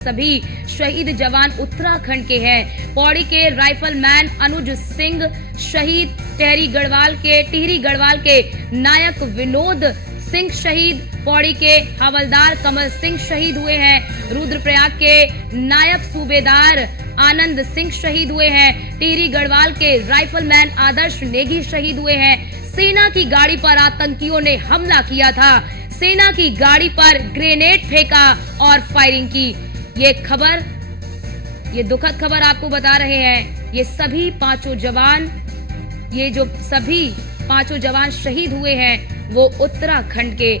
सभी शहीद जवान उत्तराखंड के हैं। पौड़ी के राइफलमैन अनुज सिंह शहीद, टिहरी गढ़वाल के नायक विनोद सिंह शहीद, पौड़ी के हवलदार कमल सिंह शहीद हुए हैं। रुद्रप्रयाग के नायब सूबेदार आनंद सिंह शहीद हुए हैं। टिहरी गढ़वाल के राइफलमैन आदर्श नेगी शहीद हुए हैं। सेना की गाड़ी पर आतंकियों ने हमला किया था। सेना की गाड़ी पर ग्रेनेड फेंका और फायरिंग की। ये दुखद खबर आपको बता रहे हैं। ये सभी पांचों जवान शहीद हुए हैं, वो उत्तराखंड के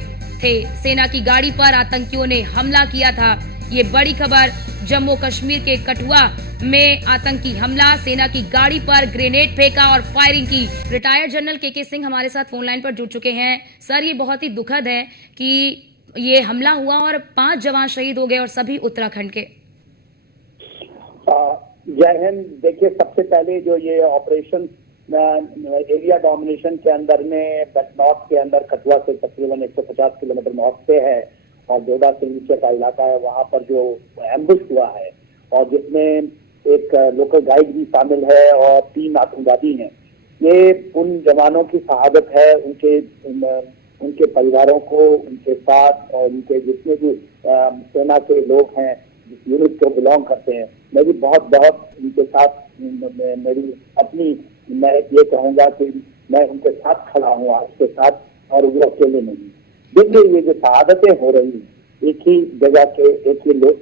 थे। सेना की गाड़ी पर आतंकियों ने हमला किया था। ये बड़ी खबर, जम्मू कश्मीर के कठुआ में आतंकी हमला, सेना की गाड़ी पर ग्रेनेड फेंका और फायरिंग की। रिटायर्ड जनरल के सिंह हमारे साथ फोन लाइन पर जुड़ चुके हैं। सर, ये बहुत ही दुखद है कि ये हमला हुआ और 5 जवान शहीद हो गए और सभी उत्तराखंड के। जय हिंद। देखिए, सबसे पहले जो ये ऑपरेशन एरिया डोमिनेशन के अंदर में नॉर्थ के अंदर कठुआ से तकरीबन 150 किलोमीटर नॉर्थ पे है और जोधा से नीचे का इलाका है, वहां पर जो एम्बुश हुआ है और जिसमें एक लोकल गाइड भी शामिल है और 3 आतंकवादी हैं। ये उन जवानों की शहादत है, उनके परिवारों को, उनके साथ और उनके जितने भी सेना के लोग हैं, जिस यूनिट को बिलोंग करते हैं, मैं भी बहुत उनके साथ मैं ये कहूँगा कि मैं उनके साथ खड़ा हूँ, आपके साथ, और वो अकेले नहीं। देखिए, ये जो शहादतें हो रही हैं एक ही जगह के एक ही लोग,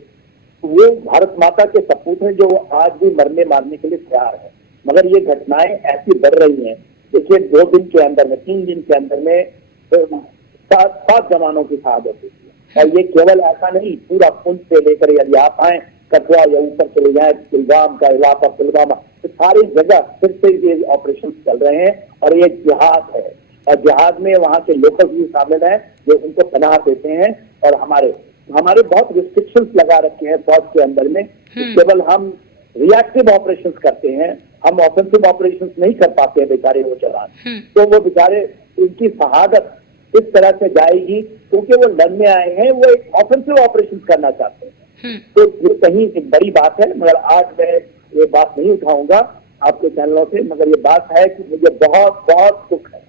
वो भारत माता के सपूत हैं जो आज भी मरने मारने के लिए तैयार है। मगर ये घटनाएं ऐसी बढ़ रही हैं। देखिए, 2 दिन के अंदर में, 3 दिन के अंदर में 7 जवानों की शहादत हुई है। और ये केवल ऐसा नहीं, पूरा पुंछ से लेकर यदि आप आए कठुआ या ऊपर चले जाए कुलगाम का इलाका, पुलवामा, तो सारी जगह फिर से ये ऑपरेशन चल रहे हैं और ये जिहाद है। और जिहाद में वहाँ के लोकल भी शामिल हैं जो उनको पनाह देते हैं। और हमारे बहुत रिस्ट्रिक्शंस लगा रखे हैं फौज के अंदर में। केवल हम रिएक्टिव ऑपरेशंस करते हैं, हम ऑफेंसिव ऑपरेशंस नहीं कर पाते हैं बेचारे वो जवान। तो वो बेचारे, उनकी शहादत इस तरह से जाएगी क्योंकि वो लड़ने आए हैं, वो एक ऑफेंसिव ऑपरेशन करना चाहते हैं। तो ये कहीं एक बड़ी बात है। मगर आज मैं ये बात नहीं उठाऊंगा आपके चैनलों से, मगर ये बात है कि मुझे बहुत दुख है।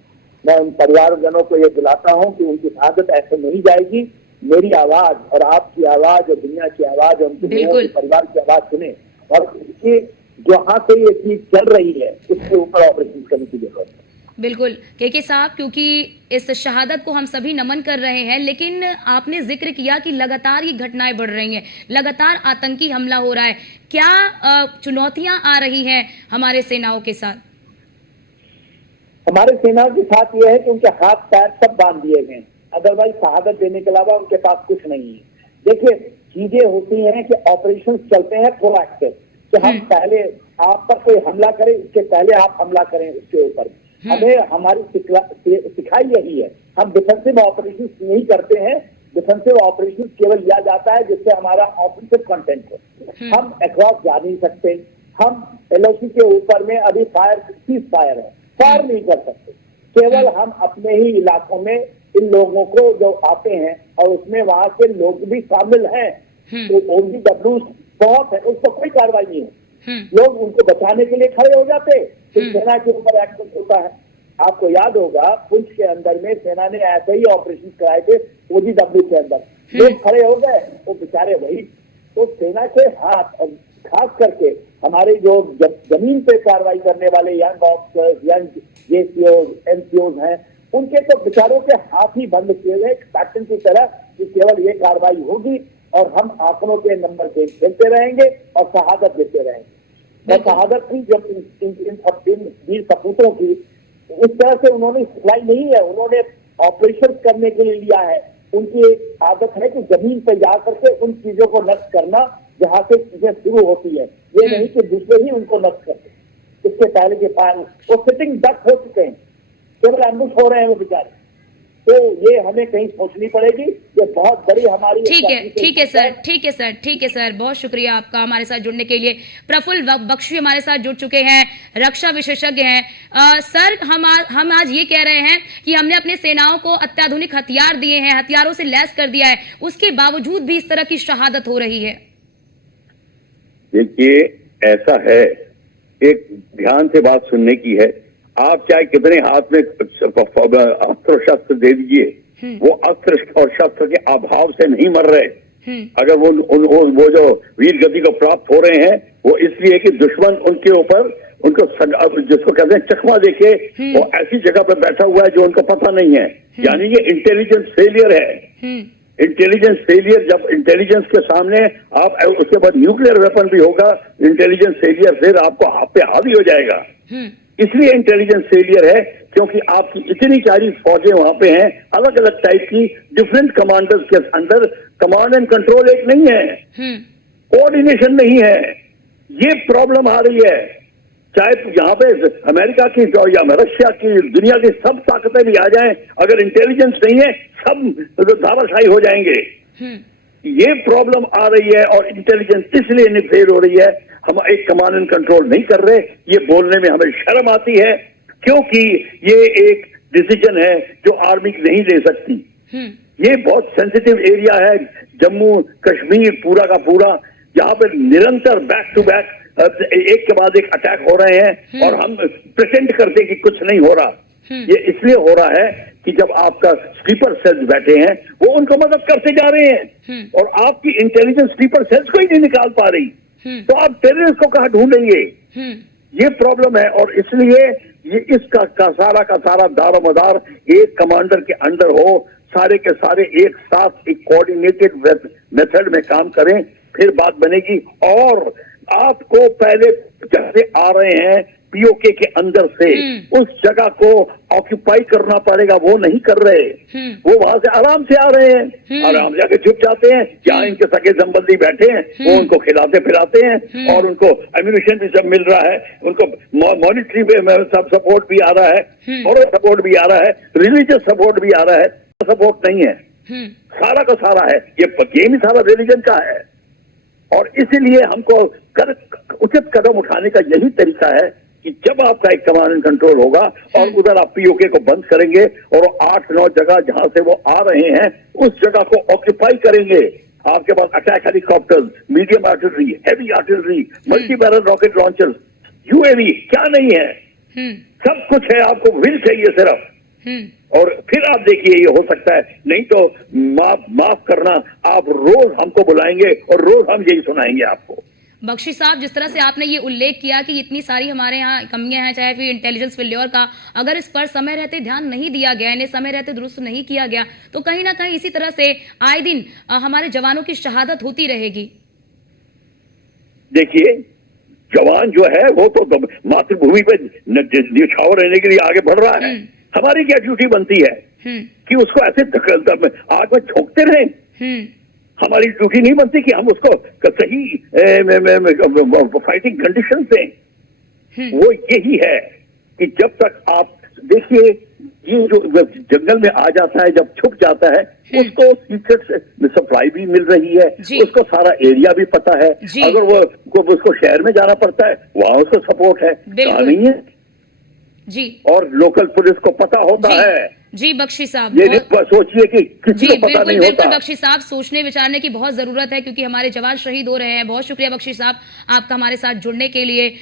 मैं उन परिवारजनों को ये दिलाता हूँ कि उनकी शहादत ऐसे नहीं जाएगी। मेरी आवाज और आपकी आवाज और दुनिया की आवाज और उनके लोगों के परिवार की आवाज सुने और इसकी जहाँ से ये चीज चल रही है उसके ऊपर ऑपरेशन करने की जरूरत है। बिल्कुल के साहब, क्योंकि इस शहादत को हम सभी नमन कर रहे हैं, लेकिन आपने जिक्र किया कि लगातार ये घटनाएं बढ़ रही हैं, लगातार आतंकी हमला हो रहा है। क्या चुनौतियां आ रही हैं हमारे सेनाओं के साथ? हमारे सेनाओं के साथ ये है कि उनके हाथ पैर सब बांध दिए गए, अदरवाइज शहादत देने के अलावा उनके पास कुछ नहीं है। देखिए, चीजें होती हैं कि ऑपरेशन चलते हैं प्रोएक्टिव, कि हम पहले आप पर कोई हमला करे, इसके पहले आप हमला करें उसके ऊपर। हमें हमारी सिखाई यही है। हम डिफेंसिव ऑपरेशन नहीं करते हैं। डिफेंसिव ऑपरेशन केवल लिया जाता है जिससे हमारा ऑफेंसिव कंटेंट हो। हम अक्रॉस जा नहीं सकते। हम एलओसी के ऊपर में अभी सीज फायर है, फायर नहीं कर सकते। केवल हम अपने ही इलाकों में इन लोगों को जो आते हैं, और उसमें वहां के लोग भी शामिल हैं, तो OGW बहुत है, उस पर कोई कार्रवाई नहीं है। लोग उनको बचाने के लिए खड़े हो जाते, तो सेना के ऊपर एक्शन होता है। आपको याद होगा, पुंछ के अंदर में सेना ने ऐसे ही ऑपरेशन कराए थे OGW के अंदर, लोग खड़े हो गए, वो बेचारे वही। तो सेना के हाथ, और खास करके हमारे जो जमीन पे कार्रवाई करने वाले young officers, young JCOs, NCOs हैं, उनके तो बेचारों के हाथ ही बंद किए गए कैप्टन की तरह कि केवल ये कार्रवाई होगी और हम आंकड़ों के नंबर खेलते रहेंगे और शहादत देते रहेंगे। मैं शहादत की जब इन वीर सपूतों की इस तरह से उन्होंने सिखलाई नहीं है, उन्होंने ऑपरेशन करने के लिए लिया है। उनकी एक आदत है कि जमीन पर जा करके उन चीजों को नष्ट करना जहाँ से चीजें शुरू होती है, ये नहीं कि दूसरे ही उनको नष्ट करते। इसके पहले के पास वो सिटिंग डक हो चुके हैं, केवल एम्बुश हो रहे हैं वो बेचारे। तो ये हमें कहीं सोचनी पड़ेगी। ये बहुत बड़ी हमारी ठीक है सर, बहुत शुक्रिया आपका हमारे साथ जुड़ने के लिए। प्रफुल्ल बख्शी हमारे साथ जुड़ चुके हैं, रक्षा विशेषज्ञ हैं। सर, हम आज ये कह रहे हैं कि हमने अपने सेनाओं को अत्याधुनिक हथियार दिए हैं, हथियारों से लैस कर दिया है, उसके बावजूद भी इस तरह की शहादत हो रही है। देखिए, ऐसा है, एक ध्यान से बात सुनने की है। आप चाहे कितने हाथ में अस्त्र शस्त्र दे दीजिए, वो अस्त्र और शस्त्र के अभाव से नहीं मर रहे। अगर वो जो वीर गति को प्राप्त हो रहे हैं, वो इसलिए कि दुश्मन उनके ऊपर उनको जिसको कहते हैं चकमा देके वो ऐसी जगह पर बैठा हुआ है जो उनको पता नहीं है। यानी ये इंटेलिजेंस फेलियर है। इंटेलिजेंस फेलियर, जब इंटेलिजेंस के सामने आप, उसके बाद न्यूक्लियर वेपन भी होगा, इंटेलिजेंस फेलियर फिर आपको आप पे हावी हो जाएगा। इसलिए इंटेलिजेंस फेलियर है क्योंकि आपकी इतनी सारी फौजें वहां पे हैं, अलग अलग टाइप की, डिफरेंट कमांडर्स के अंदर कमांड एंड कंट्रोल एक नहीं है, कोऑर्डिनेशन नहीं है। ये प्रॉब्लम आ रही है। चाहे यहाँ पे अमेरिका की या रशिया की, दुनिया की सब ताकतें भी आ जाएं, अगर इंटेलिजेंस नहीं है सब धाराशायी हो जाएंगे। ये प्रॉब्लम आ रही है और इंटेलिजेंस इसलिए नहीं फेल हो रही है। हम एक कमांड एंड कंट्रोल नहीं कर रहे, ये बोलने में हमें शर्म आती है क्योंकि ये एक डिसीजन है जो आर्मी नहीं ले सकती। ये बहुत सेंसिटिव एरिया है, जम्मू कश्मीर पूरा का पूरा, जहां पर निरंतर बैक टू बैक एक के बाद एक अटैक हो रहे हैं और हम प्रेटेंड करते हैं कि कुछ नहीं हो रहा। ये इसलिए हो रहा है कि जब आपका स्लीपर सेल्स बैठे हैं वो उनको मदद करते जा रहे हैं और आपकी इंटेलिजेंस स्लीपर सेल्स को ही नहीं निकाल पा रही, तो आप टेररिस्ट को कहां ढूंढेंगे? ये प्रॉब्लम है और इसलिए ये इसका का सारा दारोमदार एक कमांडर के अंडर हो, सारे के सारे एक साथ एक कोऑर्डिनेटेड मेथड में काम करें, फिर बात बनेगी। और आपको पहले जैसे आ रहे हैं पीओके के अंदर से उस जगह को ऑक्यूपाई करना पड़ेगा, वो नहीं कर रहे। वो वहां से आराम से आ रहे हैं, आराम से आके छुप जाते हैं, जहां इनके सगे संबंधी बैठे हैं वो उनको खिलाते फिराते हैं और उनको एम्यूनिशन भी सब मिल रहा है, उनको मॉनिटरी सब सपोर्ट भी आ रहा है, मॉरल सपोर्ट भी आ रहा है, रिलीजियस सपोर्ट भी आ रहा है। सपोर्ट नहीं है, सारा का सारा है, ये गेम ही सारा रिलीजन का है। और इसीलिए हमको उचित कदम उठाने का यही तरीका है कि जब आपका एक कमांड एंड कंट्रोल होगा और उधर आप पीओके को बंद करेंगे और 8-9 जगह जहां से वो आ रहे हैं उस जगह को ऑक्यूपाई करेंगे। आपके पास attack helicopters, medium artillery, heavy artillery, multi barrel rocket launchers, UAV, क्या नहीं है, सब कुछ है। आपको विल चाहिए सिर्फ, और फिर आप देखिए ये हो सकता है। नहीं तो माफ करना, आप रोज हमको बुलाएंगे और रोज हम यही सुनाएंगे आपको। बख्शी साहब, जिस तरह से आपने ये उल्लेख किया कि इतनी सारी हमारे यहाँ कमियां हैं, चाहे फिर इंटेलिजेंस फेल्योर का, अगर इस पर समय रहते ध्यान नहीं दिया गया, इन्हें समय रहते दुरुस्त नहीं किया गया, तो कहीं ना कहीं इसी तरह से आए दिन हमारे जवानों की शहादत होती रहेगी। देखिए, जवान जो है वो तो मातृभूमि पे न्यौछावर रहने के लिए आगे बढ़ रहा है। हमारी क्या ड्यूटी बनती है कि उसको ऐसे आग में झोंकते रहे? हमारी ड्यूटी नहीं बनती कि हम उसको सही फाइटिंग कंडीशन दें। वो यही है कि जब तक आप देखिए, ये जो जंगल में आ जाता है, जब छुप जाता है, उसको सीक्रेट सप्लाई भी मिल रही है, उसको सारा एरिया भी पता है। अगर वो उसको शहर में जाना पड़ता है, वहां उसको सपोर्ट है, कहाँ नहीं है जी। और लोकल पुलिस को पता होता है। जी बख्शी साहब, ये सोचिए कि किसी को पता नहीं होता। बिल्कुल बख्शी साहब, सोचने विचारने की बहुत जरूरत है क्योंकि हमारे जवान शहीद हो रहे हैं। बहुत शुक्रिया बख्शी साहब आपका हमारे साथ जुड़ने के लिए।